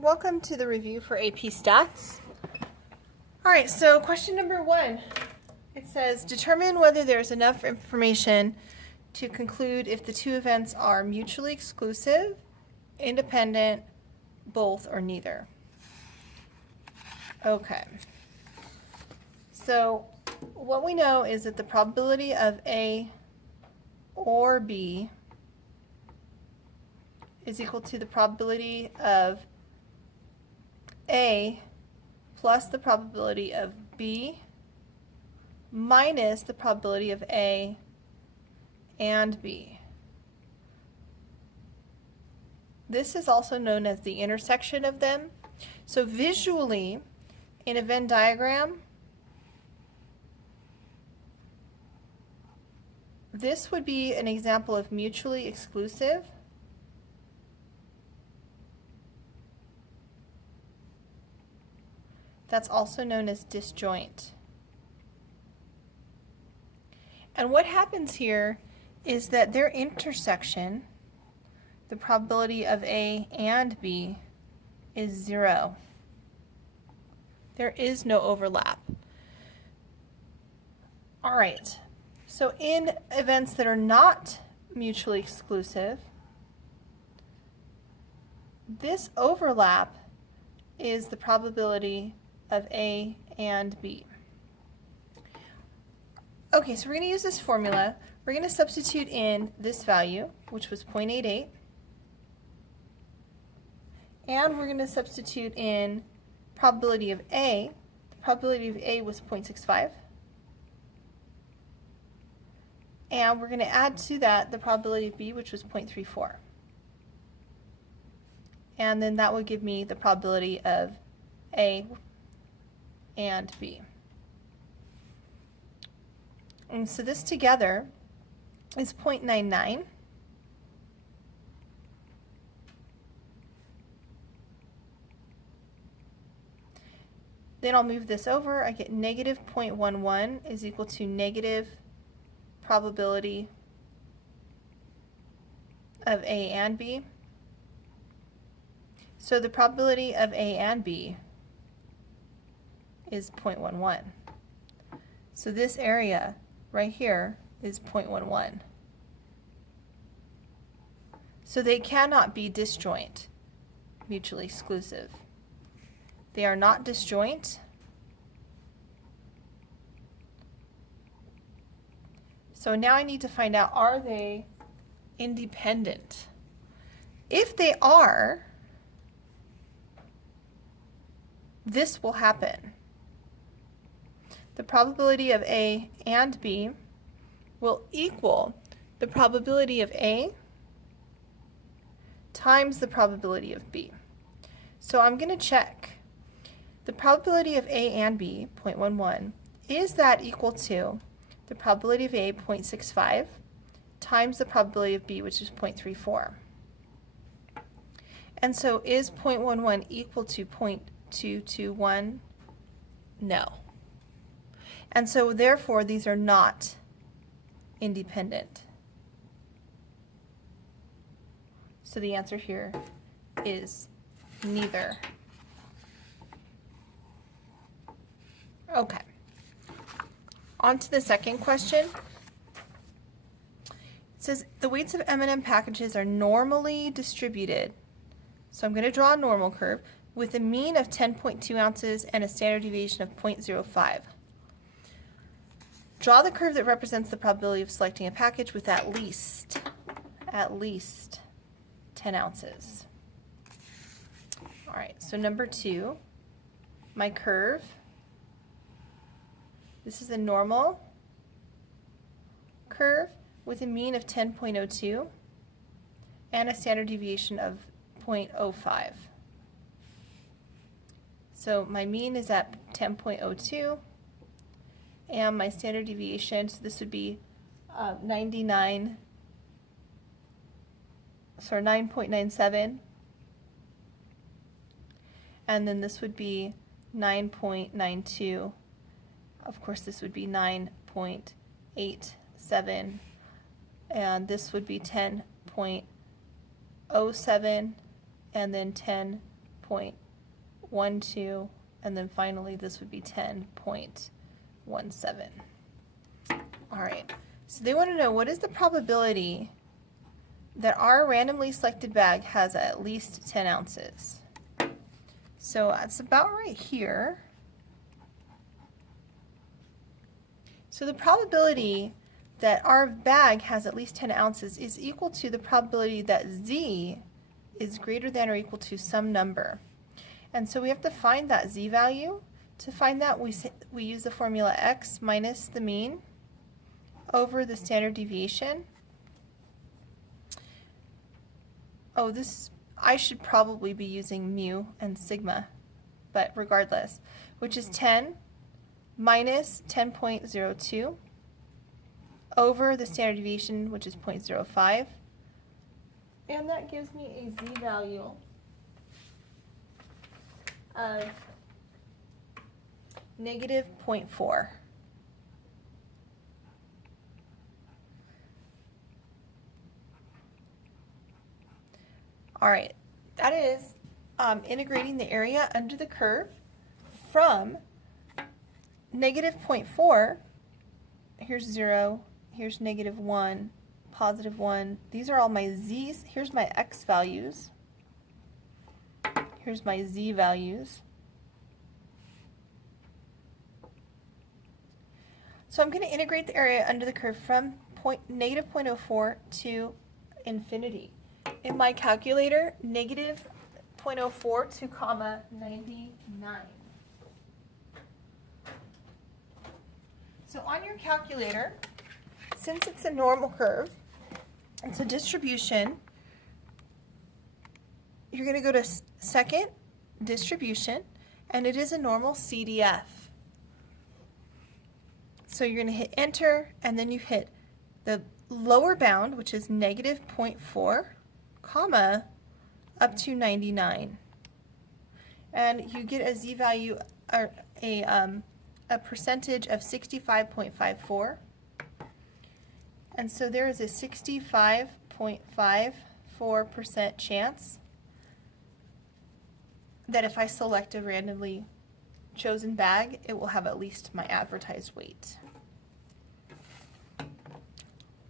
Welcome to the review for AP Stats. All right, so question number 1. It says, determine whether there's enough information to conclude if the two events are mutually exclusive, independent, both, or neither. Okay. So what we know is that the probability of A or B is equal to the probability of A plus the probability of B minus the probability of A and B. This is also known as the intersection of them. So visually, in a Venn diagram, this would be an example of mutually exclusive. That's also known as disjoint. And what happens here is that their intersection, the probability of A and B, is 0. There is no overlap. All right, so in events that are not mutually exclusive, this overlap is the probability of A and B. Okay, so we're going to use this formula. We're going to substitute in this value, which was 0.88, and we're going to substitute in probability of A. The probability of A was 0.65, and we're going to add to that the probability of B, which was 0.34, and then that would give me the probability of A and B. And so this together is 0.99. Then I'll move this over. I get negative 0.11 is equal to negative probability of A and B. So the probability of A and B is 0.11. So this area right here is 0.11. So they cannot be disjoint, mutually exclusive. They are not disjoint. So now I need to find out, are they independent? If they are, this will happen. The probability of A and B will equal the probability of A times the probability of B. So I'm going to check. The probability of A and B, 0.11, is that equal to the probability of A, 0.65, times the probability of B, which is 0.34. And so is 0.11 equal to 0.221? No. And so therefore these are not independent. So the answer here is neither. Okay. On to the second question. It says the weights of M&M packages are normally distributed. So I'm going to draw a normal curve with a mean of 10.2 ounces and a standard deviation of 0.05. Draw the curve that represents the probability of selecting a package with at least 10 ounces. All right, so number 2, my curve. This is a normal curve with a mean of 10.02 and a standard deviation of 0.05. So my mean is at 10.02. And my standard deviation, so this would be 9.97, and then this would be 9.92. Of course, this would be 9.87, and this would be 10.07, and then 10.02. 10.12, and then finally this would be 10.17. All right, so they want to know what is the probability that our randomly selected bag has at least 10 ounces. So that's about right here. So the probability that our bag has at least 10 ounces is equal to the probability that Z is greater than or equal to some number. And so we have to find that Z value. To find that, we use the formula X minus the mean over the standard deviation. Oh, I should probably be using mu and sigma, but regardless, which is 10 minus 10.02 over the standard deviation, which is 0.05, and that gives me a Z value of negative 0.4. All right, that is integrating the area under the curve from negative 0.4, here's 0, here's negative 1, positive 1. These are all my Z's. Here's my X values. Here's my Z values. So I'm going to integrate the area under the curve from negative 0.04 to infinity. In my calculator, negative 0.04 to comma 99. So on your calculator, since it's a normal curve, it's a distribution, you're going to go to second distribution, and it is a normal CDF. So you're going to hit enter, and then you hit the lower bound, which is negative 0.4, comma, up to 99. And you get a Z value, or a percentage of 65.54. And so there is a 65.54% chance that if I select a randomly chosen bag, it will have at least my advertised weight.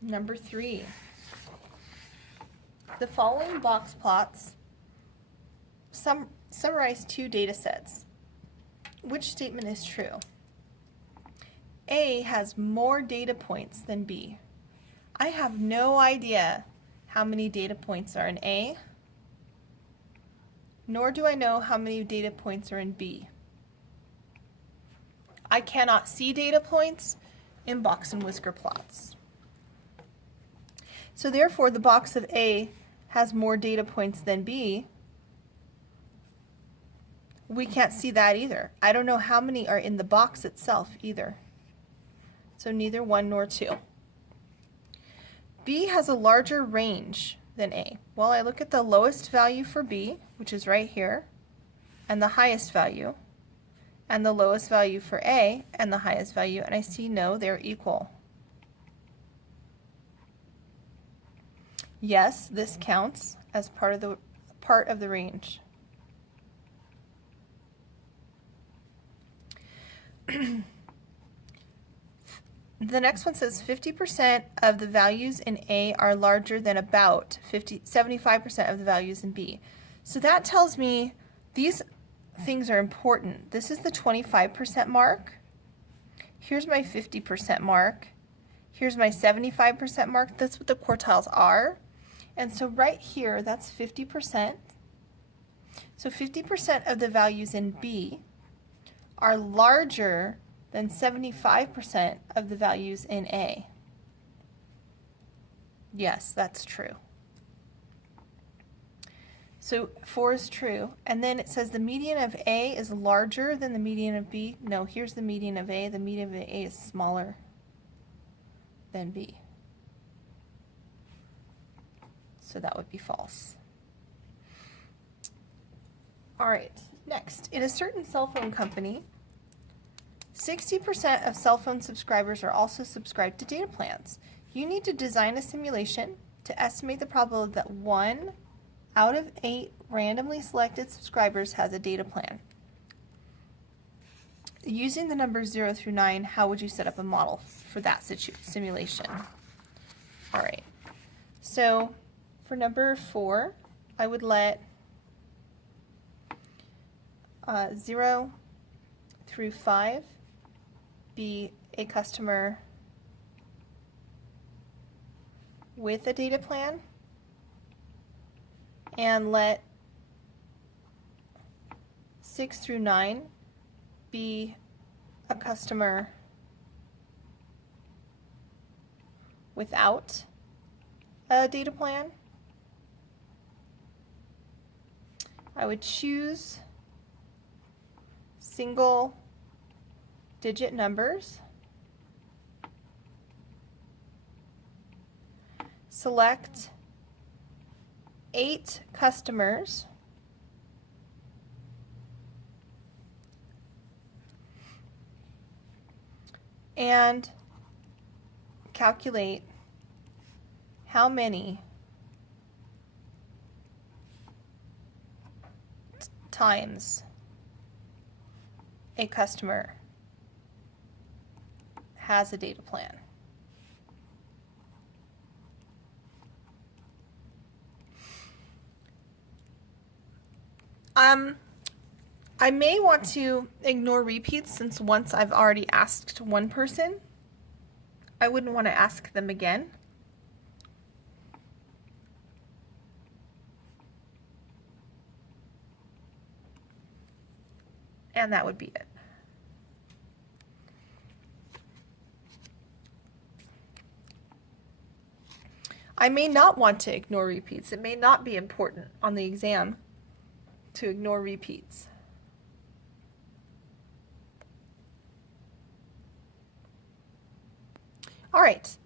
Number 3. The following box plots summarize 2 data sets. Which statement is true? A has more data points than B. I have no idea how many data points are in A, nor do I know how many data points are in B. I cannot see data points in box and whisker plots. So therefore, the box of A has more data points than B. We can't see that either. I don't know how many are in the box itself either. So neither 1 nor 2. B has a larger range than A. Well, I look at the lowest value for B, which is right here, and the highest value, and the lowest value for A, and the highest value, and I see no, they're equal. Yes, this counts as part of the range. The next one says 50% of the values in A are larger than about 75% of the values in B. So that tells me these things are important. This is the 25% mark. Here's my 50% mark. Here's my 75% mark. That's what the quartiles are. And so right here, that's 50%. So 50% of the values in B are larger than 75% of the values in A. Yes, that's true. So 4 is true. And then it says the median of A is larger than the median of B. No, here's the median of A. The median of A is smaller than B. So that would be false. All right, next. In a certain cell phone company, 60% of cell phone subscribers are also subscribed to data plans. You need to design a simulation to estimate the probability that 1 out of 8 randomly selected subscribers has a data plan. Using the numbers 0 through 9, how would you set up a model for that simulation? All right, so for number 4, I would let 0 through 5 be a customer with a data plan, and let 6 through 9 be a customer without a data plan. I would choose single digit numbers, select 8 customers and calculate how many times a customer has a data plan. I may want to ignore repeats, since once I've already asked one person, I wouldn't want to ask them again. And that would be it. I may not want to ignore repeats. It may not be important on the exam to ignore repeats. All right.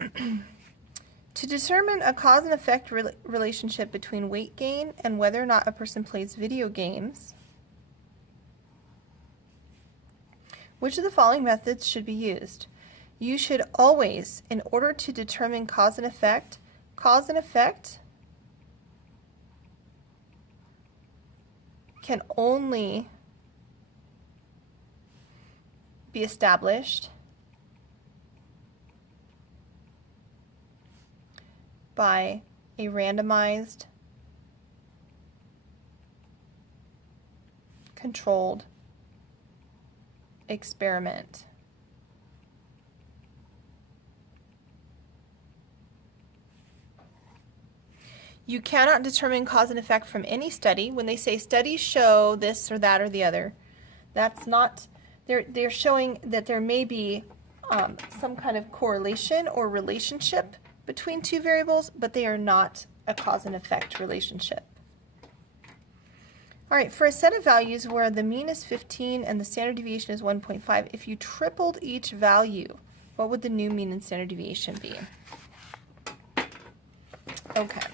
To determine a cause and effect relationship between weight gain and whether or not a person plays video games, which of the following methods should be used? You should always, in order to determine cause and effect can only be established by a randomized, controlled experiment. You cannot determine cause and effect from any study. When they say studies show this or that or the other, that's not, they're showing that there may be some kind of correlation or relationship between two variables, but they are not a cause and effect relationship. All right, for a set of values where the mean is 15 and the standard deviation is 1.5, if you tripled each value, what would the new mean and standard deviation be? Okay,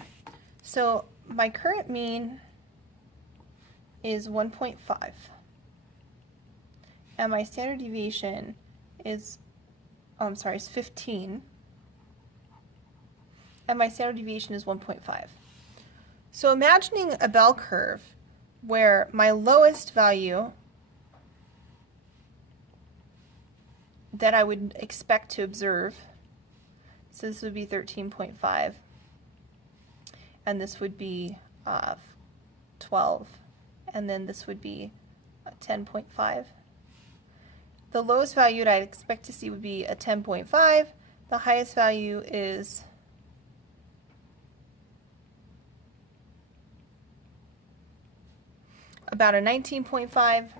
so my current mean is 1.5, and my standard deviation is, is 15, and my standard deviation is 1.5. So imagining a bell curve where my lowest value that I would expect to observe, so this would be 13.5, and this would be 12, and then this would be 10.5. The lowest value that I'd expect to see would be a 10.5. The highest value is about a 19.5.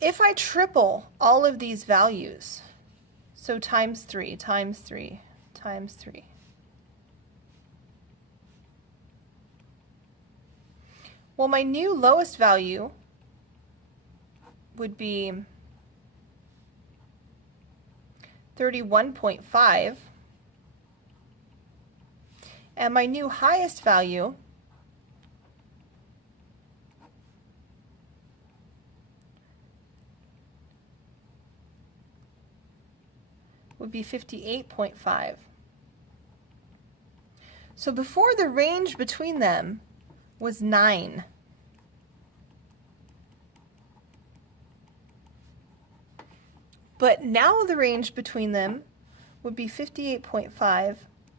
If I triple all of these values, so times 3, times 3, times 3, well, my new lowest value would be 31.5, and my new highest value would be 58.5. So before the range between them was 9. But now the range between them would be 58.5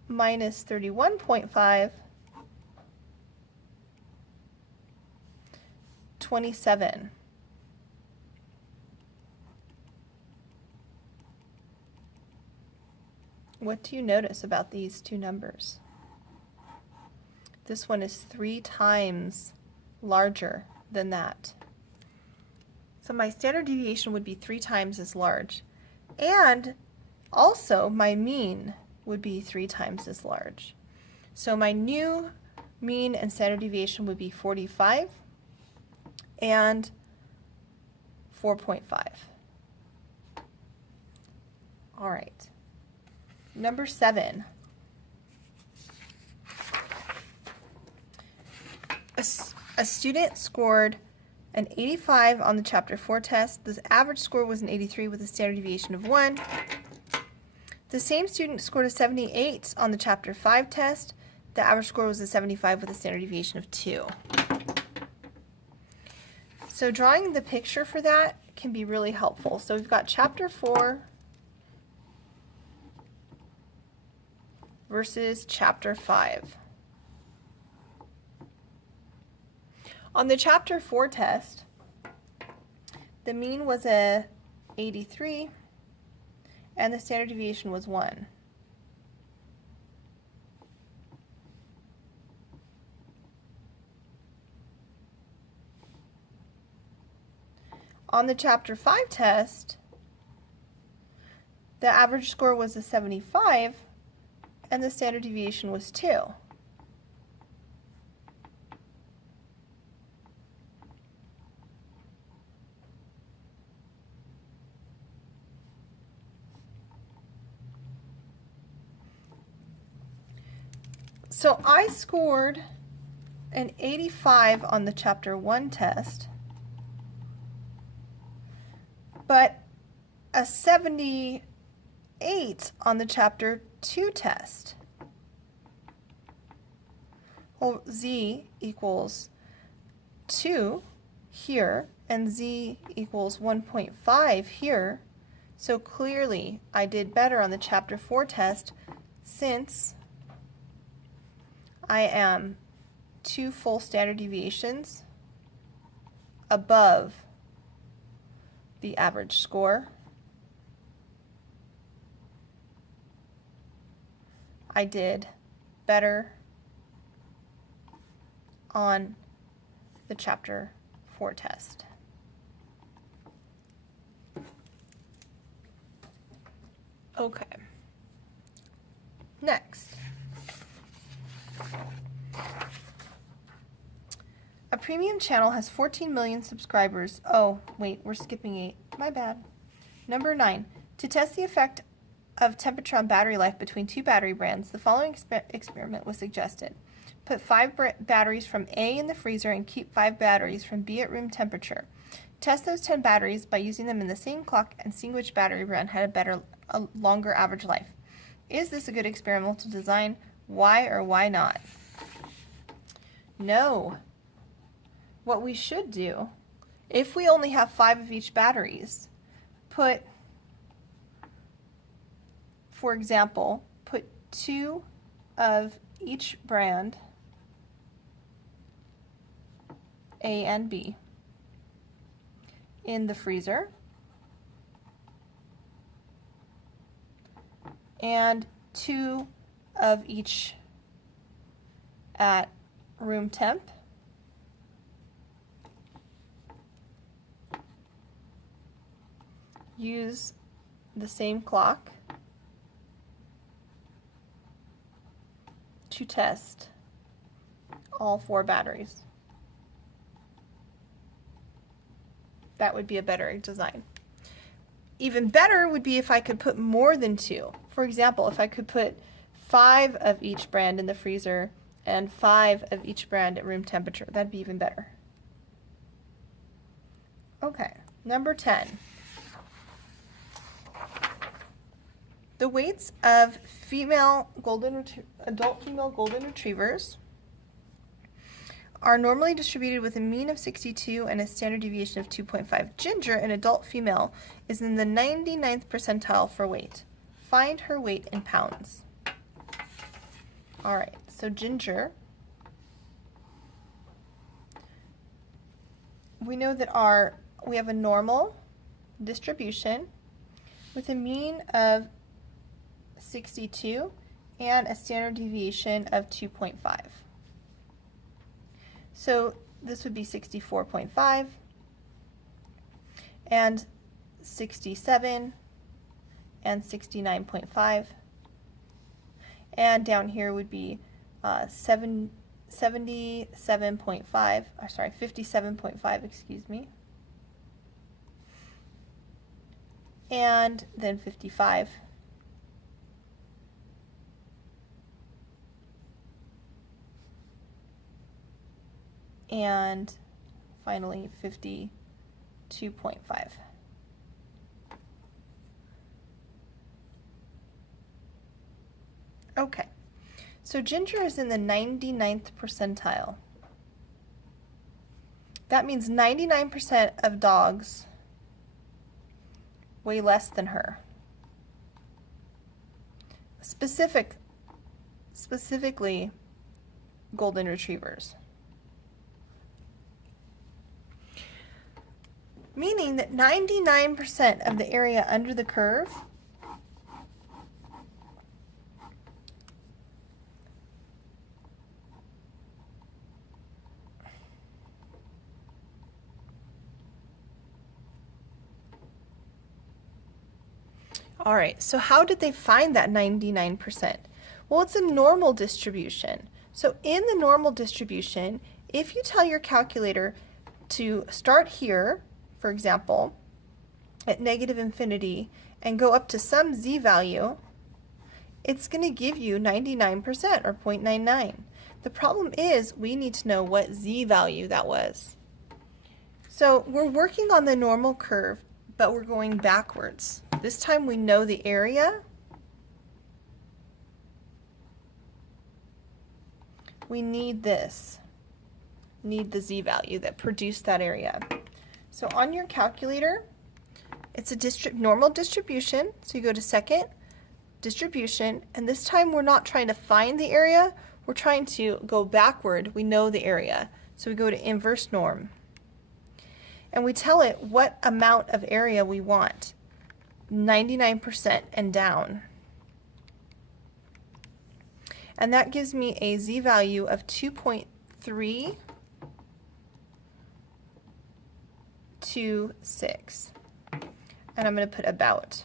minus 31.5, 27. What do you notice about these two numbers? This one is 3 times larger than that. So my standard deviation would be 3 times as large. And also my mean would be 3 times as large. So my new mean and standard deviation would be 45 and 4.5. All right. Number 7. A student scored an 85 on the Chapter 4 test. The average score was an 83 with a standard deviation of 1. The same student scored a 78 on the Chapter 5 test. The average score was a 75 with a standard deviation of 2. So drawing the picture for that can be really helpful. So we've got Chapter 4 versus Chapter 5. On the Chapter 4 test, the mean was a 83 and the standard deviation was 1. On the Chapter 5 test, the average score was a 75 and the standard deviation was 2. So I scored an 85 on the Chapter 1 test, but a 78 on the Chapter 2 test. Well, z equals 2 here, and z equals 1.5 here. So clearly I did better on the Chapter 4 test since I am 2 full standard deviations above the average score. I did better on the Chapter 4 test. Okay. Next. A premium channel has 14 million subscribers. Oh, wait, we're skipping 8. My bad. Number 9. To test the effect of temperature on battery life between 2 battery brands, the following experiment was suggested. Put 5 batteries from A in the freezer and keep 5 batteries from B at room temperature. Test those 10 batteries by using them in the same clock and seeing which battery brand had a longer average life. Is this a good experimental design? Why or why not? No. What we should do, if we only have 5 of each batteries, put, for example, put 2 of each brand, A and B, in the freezer, and 2 of each at room temp. Use the same clock to test all 4 batteries. That would be a better design. Even better would be if I could put more than 2. For example, if I could put 5 of each brand in the freezer and 5 of each brand at room temperature. That'd be even better. Okay, number 10. The weights of adult female golden retrievers are normally distributed with a mean of 62 and a standard deviation of 2.5. Ginger, an adult female, is in the 99th percentile for weight. Find her weight in pounds. All right, so Ginger, we know that we have a normal distribution with a mean of 62 and a standard deviation of 2.5. So this would be 64.5 and 67 and 69.5. And down here would be 77.5, or sorry, 57.5, excuse me. And then 55. And finally 52.5. Okay, so Ginger is in the 99th percentile. That means 99% of dogs weigh less than her. Specifically, golden retrievers. Meaning that 99% of the area under the curve All right, so how did they find that 99%? Well, it's a normal distribution. So in the normal distribution, if you tell your calculator to start here, for example, at negative infinity, and go up to some z value, it's going to give you 99% or 0.99. The problem is we need to know what z value that was. So we're working on the normal curve, but we're going backwards. This time we know the area. We need this. Need the z value that produced that area. So on your calculator, it's a normal distribution. So you go to second, distribution, and this time we're not trying to find the area, we're trying to go backward. We know the area. So we go to inverse norm. And we tell it what amount of area we want. 99% and down. And that gives me a z value of 2.326. And I'm going to put about.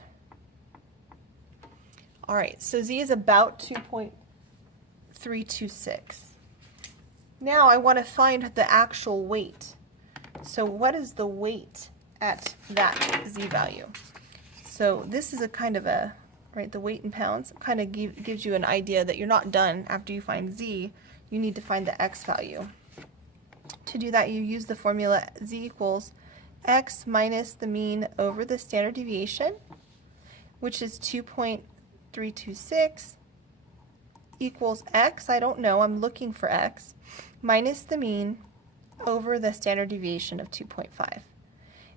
All right, so z is about 2.326. Now I want to find the actual weight. So what is the weight at that z value? So this is a kind of a, right, the weight in pounds kind of gives you an idea that you're not done after you find z. You need to find the x value. To do that, you use the formula z equals x minus the mean over the standard deviation, which is 2.326, equals x, I don't know, I'm looking for x, minus the mean over the standard deviation of 2.5.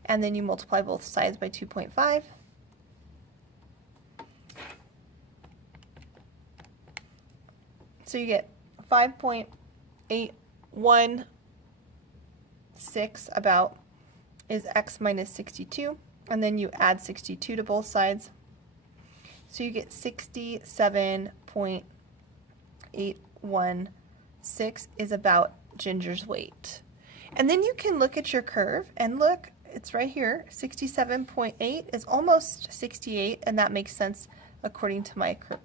And then you multiply both sides by 2.5. So you get 5.816 about is x minus 62, and then you add 62 to both sides. So you get 67.816 is about Ginger's weight. And then you can look at your curve and look, it's right here, 67.8 is almost 68, and that makes sense according to my curve.